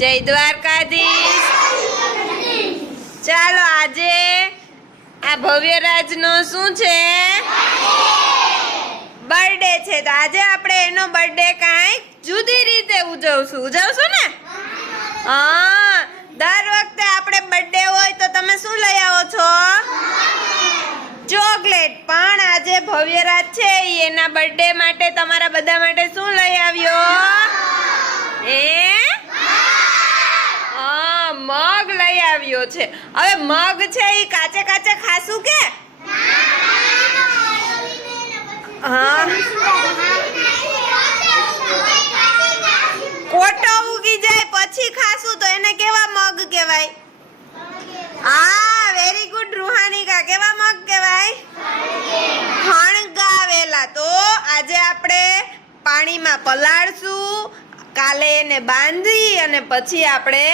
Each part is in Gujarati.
જય દ્વારકાધીશ। ચાલો આજે આ ભવ્યરાજનો શું છે? બર્થડે છે। તો આજે આપણે એનો બર્થડે કાંઈક જુદી રીતે ઉજવશું ને? હા, દર વખતે આપણે બર્થડે હોય તો તમે શું લઈ આવો છો? ચોકલેટ। પણ આજે ભવ્યરાજ છે એના બર્થડે માટે તમારા બધા માટે શું લઈ આવ્યો? મગ લઈ આવ્યો છે। હવે મગ છે એ કાચે કાચે ખાશું કે? હા, કોટો ઉગી જાય પછી ખાશું તો એને કેવા મગ કહેવાય? હા, વેરી ગુડ રૂહાનિકા। કેવા મગ કહેવાય? ફણગાવેલા। તો આજે આપણે પાણીમાં પલાળશું, કાલે એને બાંધી અને પછી આપણે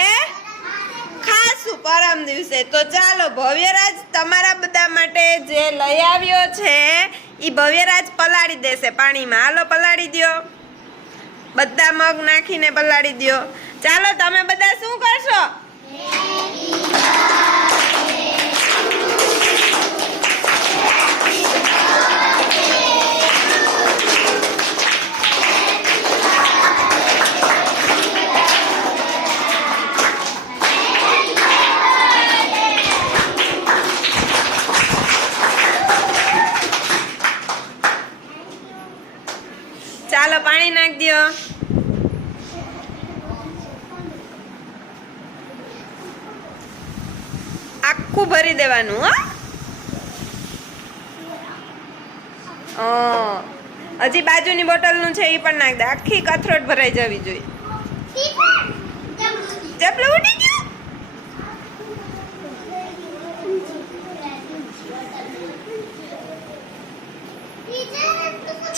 ખાશું પરમ દિવસે। તો ચાલો ભવ્યરાજ તમારા બધા માટે જે લઈ આવ્યો છે ઈ ભવ્યરાજ પલાળી દેશે પાણીમાં। હાલો પલાળી દ્યો, બધા મગ નાખીને પલાળી દ્યો। ચાલો તમે બધા શું કરશો? ચાલો પાણી નાખ દ્યો। આખું ભરી દેવાનું। હો, હજી બાજુની બોટલનું છે એ પણ નાખ દે। આખી કથરોટ ભરાઈ જવી જોઈએ। ચપલું ઉડી ગયું।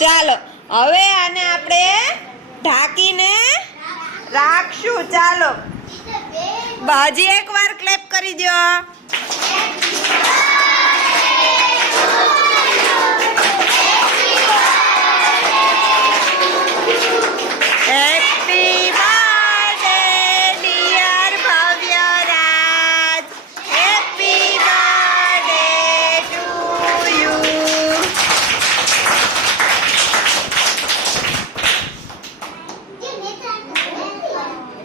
ચાલો હવે આને આપણે ઢાંકીને રાખશું। ચાલો હજી એકવાર ક્લેપ કરી દ્યો।